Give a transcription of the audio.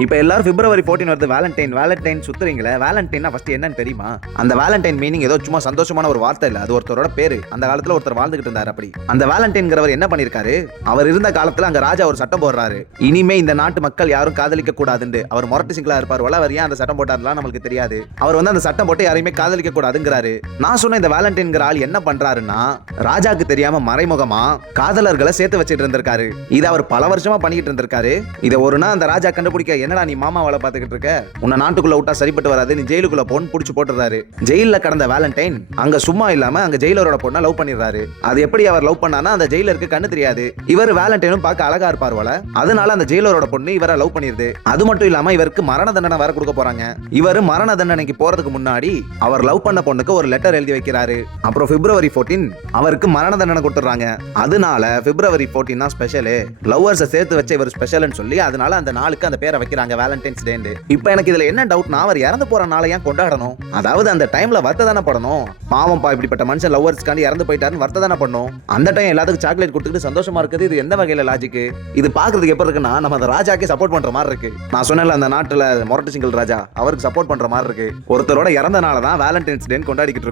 இப்போ எல்லாரும் பிப்ரவரி 14 வருது வேலண்டைன் சுத்துறீங்களே. வேலண்டைன்னா ஃபர்ஸ்ட் என்னன்னு தெரியுமா? அந்த வேலண்டைன் மீனிங் ஏதோ சும்மா சந்தோஷமான ஒரு வார்த்தை இல்ல, அது ஒருத்தரோட பேரு. அந்த காலத்துல ஒருத்தர் வாழ்ந்துகிட்டு இருந்தார். அப்படி அந்த வேலண்டைன்ங்கிறவர் என்ன பண்ணிருக்காரு, அவர் இருந்த காலத்துல அங்க ராஜா ஒரு சட்டம் போடுறாரு, இனிமே இந்த நாட்டு மக்கள் யாரும் காதலிக்க கூடாதுன்னு. அவர் மொரட்டு சிங்களா இருப்பார், அவர் ஏன் அந்த சட்டம் போட்டாருலாம் நமக்கு தெரியாது. அவர் வந்து அந்த சட்டம் போட்டு யாரையுமே காதலிக்க கூடாதுங்கிறாரு. நான் சொன்ன இந்த வேலண்டைன்ங்கிற ஆள் என்ன பண்றாருன்னா, ராஜாக்கு தெரியாம மறைமுகமா காதலர்களை சேர்த்து வச்சிட்டு இருந்திருக்காரு. இதை அவர் பல வருஷமா பண்ணிட்டு இருந்திருக்காரு. இதை ஒரு நாள் அந்த ராஜா கண்டுபிடிக்க, என்னடா நீ மாமா வேலை பார்த்துக்கிட்டு இருக்க, உன்னை நாட்டுக்குள்ள விட்டா சரிப்பட்டு வராது, நீ ஜெயிலுக்குள்ள போன்னு புடிச்சு போட்டுறாரு. ஜெயில கடந்த வேலண்டைன் அங்க சும்மா இல்லாம அங்க ஜெயிலரோட பொண்ணை லவ் பண்ணிடுறாரு. அது எப்படி அவர் லவ் பண்ணானா, அந்த ஜெயிலருக்கு கண்ணு தெரியாது. இவர் வேலண்டைனும் பார்க்க அழகா இருப்பார் போல, அதனால அந்த ஜெயிலரோட பொண்ணு இவரை லவ் பண்ணிருது. அது மட்டும் இல்லாம இவருக்கு மரண தண்டனை வர கொடுக்க போறாங்க. இவர் மரண தண்டனைக்கு போறதுக்கு முன்னாடி அவர் லவ் பண்ண பொண்ணுக்கு ஒரு லெட்டர் எழுதி வைக்கிறாரு. அப்புறம் பிப்ரவரி 14 அவருக்கு மரண தண்டனை கொடுத்துறாங்க. அதனால பிப்ரவரி 14 தான் ஸ்பெஷல், லவ்வர்ஸை சேர்த்து வச்ச இவர் ஸ்பெஷல்னு சொல்லி அதனால அந்த நாளுக்கு அந்த பேரை வைக்கிறாங்க வேலண்டைன்ஸ் டே. இப்போ எனக்கு இதுல என்ன டவுட்னா, அவர் இறந்து போற நாளை ஏன் கொண்டாடணும்? அதாவது அந்த டைம்ல வருத்த தானே படணும். பாவம்பா, இப்படிப்பட்ட மனுஷன் லவ்வர்ஸ்காண்டி இறந்து போயிட்டாருன்னு வருத்த தானே பண்ணணும். அந்த டைம் எல்லாத்துக்கும் சாக்லேட் கொடுத்துட்டு சந்தோஷமா இருக்குது. இது எந்த வகையில லாஜிக்? இது பாக்குறதுக்கு எப்படி இருக்குன்னா, நம்ம அந்த ராஜாக்கே சப்போர்ட் பண்ற மாதிரி இருக்கு. நான் சொன்னேன்ல, அந்த நாட்டுல மொரட்டு சிங்கிள் ராஜா, அவருக்கு சப்போர்ட் பண்ற மாதிரி இருக்கு. ஒருத்தரோட இறந்த நாளை தான் வேலண்டைன்ஸ் டே கொண்டாடிக்கிட்டு இருக்கோம்.